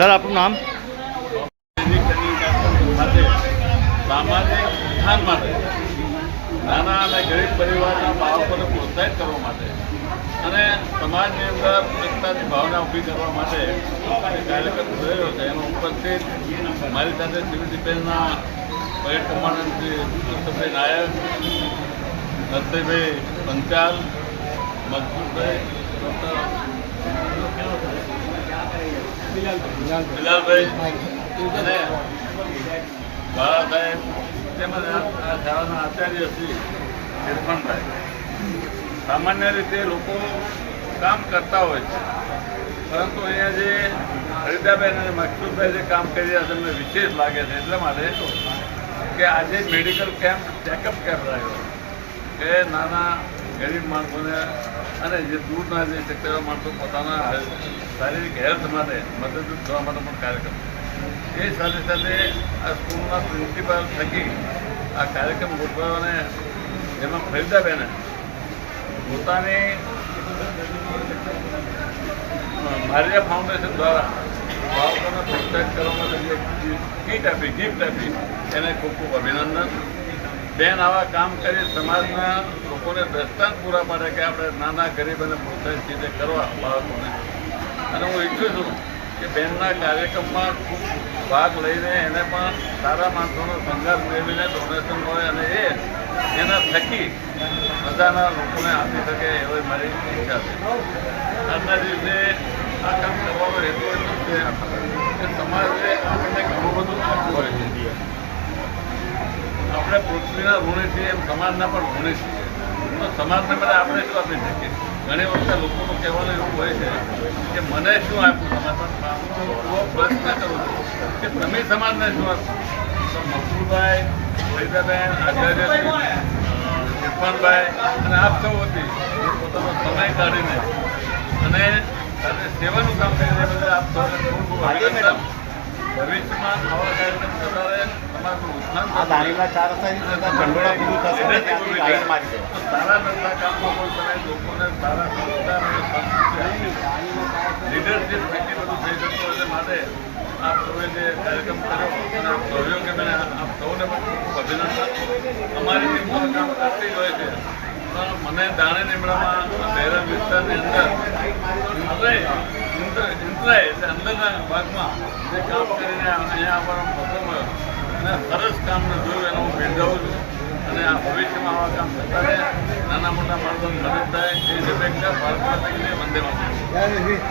Sir આપનું નામ? સામાજિક ઉત્થાન માટે, નાના અને ગરીબ પરિવારના બાળકોને પ્રોત્સાહિત કરવા માટે અને સમાજની અંદર એકતાની ભાવના ઊભી કરવા માટે કાર્યક્રમ થયેલો છે. એનો ઉપસ્થિત મારી સાથે સિવિલ ડિફેન્સના પરેડ કમાન્ડન્ટ શ્રી કૃષ્ણભાઈ નાયક, નરસિંહભાઈ પંચાલ, મકસુદભાઈ, બિલાલભાઈ અને બાળા સાહેબ તેમજ આ શાળાના આચાર્ય શ્રી ઇરફાનભાઈ. સામાન્ય રીતે લોકો કામ કરતા હોય છે, પરંતુ અહીંયા જે હરિતાબેન અને મકસુદભાઈ જે કામ કરી રહ્યા છે એમને વિશેષ લાગે છે. એટલા માટે કે આજે મેડિકલ કેમ્પ ચેકઅપ કેમ્પ રહ્યો કે નાના ગરીબ માણસોને અને જે દૂરના જે શકતા માણસો પોતાના શારીરિક હેલ્થ માટે મદદરૂપ થવા માટે પણ કાર્યક્રમ. એ સાથે સાથે આ સ્કૂલના પ્રિન્સિપાલ થકી આ કાર્યક્રમ ગોઠવાને જેમાં ફરીદાબેને પોતાની મારિયા ફાઉન્ડેશન દ્વારા બાળકોને પ્રોત્સાહિત કરવા માટે જે કીટ આપી, ગિફ્ટ આપી, એને ખૂબ ખૂબ અભિનંદન. બેન આવા કામ કરી સમાજના લોકોને દ્રષ્ટાંત પૂરા પાડે કે આપણે નાના ગરીબ અને પ્રોત્સાહિત રીતે કરવા બાળકોને. અને હું ઈચ્છું છું કે બેનના કાર્યક્રમમાં ખૂબ ભાગ લઈને એને પણ સારા માણસોનો સંઘર્ષ મેળવીને ડોનેશન મળે અને એના થકી બધાના લોકોને આપી શકે એવી મારી ઈચ્છા છે. આજના દિવસે આ કામ કરવાનો હેતુ એટલો છે કે સમાજે આપણને ઘણું બધું આપવું હોય છે. આપણે પૃથ્વીના ઋણી છીએ એમ સમાજના પણ ઋણી છીએ. તો સમાજને માટે આપણે શું આપી શકીએ? ઘણી વખત લોકોનું કહેવાનું એવું હોય છે કે મને શું આપ્યું સમાજ, એવો પ્રશ્ન કરું છું કે તમે સમાજને શું આપ્યું? તો મકસુદભાઈ, ફરીદાબેન, આચાર્ય ઇરફાનભાઈ અને આપ સૌ હતી પોતાનો સમય કાઢીને અને સેવાનું કામ કરીને બધા આપ સૌને ખૂબ ખૂબ અભિનંદન. ભવિષ્યમાં આવા કાર્યક્રમ થતા રહે, સમાજનું ઉત્થાન સારા નતા કામમાં કોઈ સમય લોકોને સારા સંસ્કાર અને સંસ્કૃતિ લીડરશીપ થકી બધું થઈ શકતું હોય છે. માટે આપ સૌએ જે કાર્યક્રમ કર્યો અને આપ સહયોગ કે મને આપ સૌને પણ ખૂબ અભિનંદન. અમારી ટીમ તો કામ કરતી જ હોય છે, પણ મને દાણે લીમડામાં બહેરણ વિસ્તારની અંદર ઇન્દ્રાય એટલે અંદરના ભાગમાં જે કામ કરીને અહીંયા આપણને મોકો મળ્યો અને સરસ કામને જોયું એનો હું બિરદાવું છું. અને આ ભવિષ્યમાં આવા કામ થતા રહે, નાના મોટા બાળકોને મદદ થાય એ જ અપેક્ષા ભારત માતા કી જય. વંદે માતરમ.